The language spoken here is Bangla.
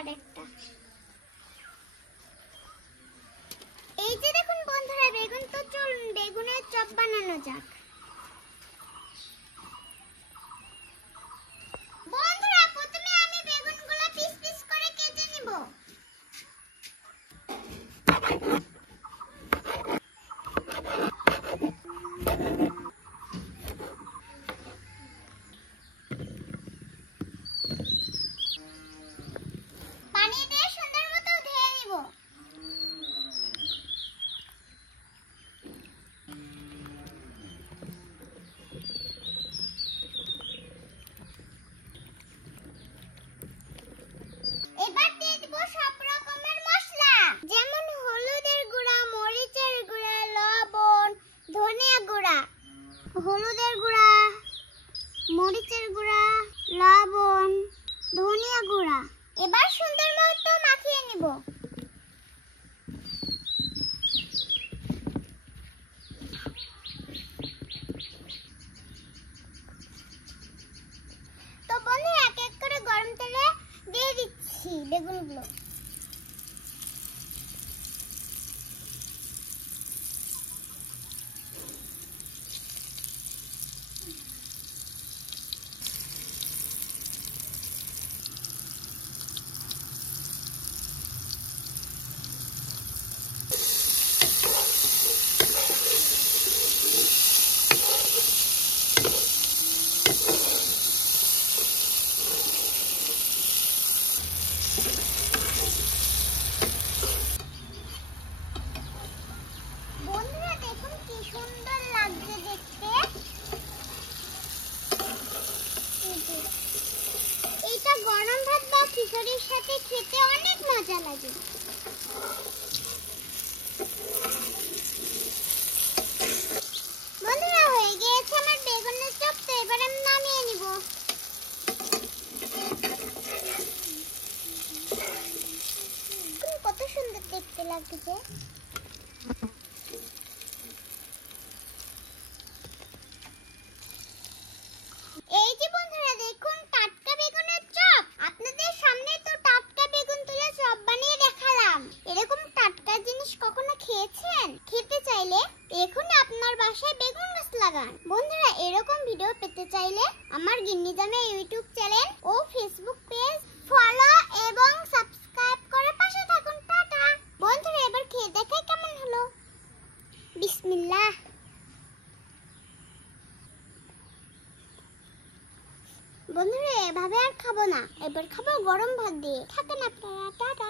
আরেকটা। এই যে দেখুন বন্ধুরা বেগুন, তো চলুন বেগুনের চপ বানানো যাক। বন্ধুরা প্রথমে আমি বেগুনগুলো পিস পিস করে কেটে নিব। পানি দিয়ে সুন্দর মতো ধুয়ে নিব। এবার দিয়ে দিব সব রকমের মশলা, যেমন হলুদের গুঁড়া, মরিচের গুঁড়া, লবণ, ধনিয়া গুঁড়া। হলুদের গুঁড়া, মরিচের গুঁড়া, লবণ, ধনিয়া গুঁড়া। এবার সুন্দর মতো মাখিয়ে নিব। তো বন্ধু এক এক করে গরম তেলে দিয়ে দিচ্ছি বেগুনগুলো। বন্ধুরা দেখুন কি সুন্দর লাগছে দেখতে। এটা গরম ভাত বা খিচুড়ির সাথে খেতে অনেক মজা লাগে। বন্ধুরা হয়ে গিয়েছে আমার বেগুনের চপ, তো এবার আমি নামিয়ে নিব। কত সুন্দর দেখতে লাগছে। এই যে বন্ধুরা দেখুন টাটকা বেগুনের চপ। আপনাদের সামনে তো টাটকা বেগুন তুলে চপ বানিয়ে দেখালাম। এরকম টাটকা জিনিস কখনো খেয়েছেন? খেতে চাইলে এখনই আপনার বাসায় বেগুন গাছ লাগান। বন্ধুরা এরকম ভিডিও পেতে চাইলে আমার গিন্নি জামাই ইউটিউব চ্যানেল ও ফেসবুক পেজ ফলো এবং সাবস্ক্রাইব করে পাশে থাকুন। টাটা। বন্ধুরা এবার খেয়ে দেখাই কেমন হলো। বিসমিল্লাহ। বন্ধুরা এভাবে আর খাবো না, এবার খাবো গরম ভাত দিয়ে। থাকেন আপনারা। টাটা।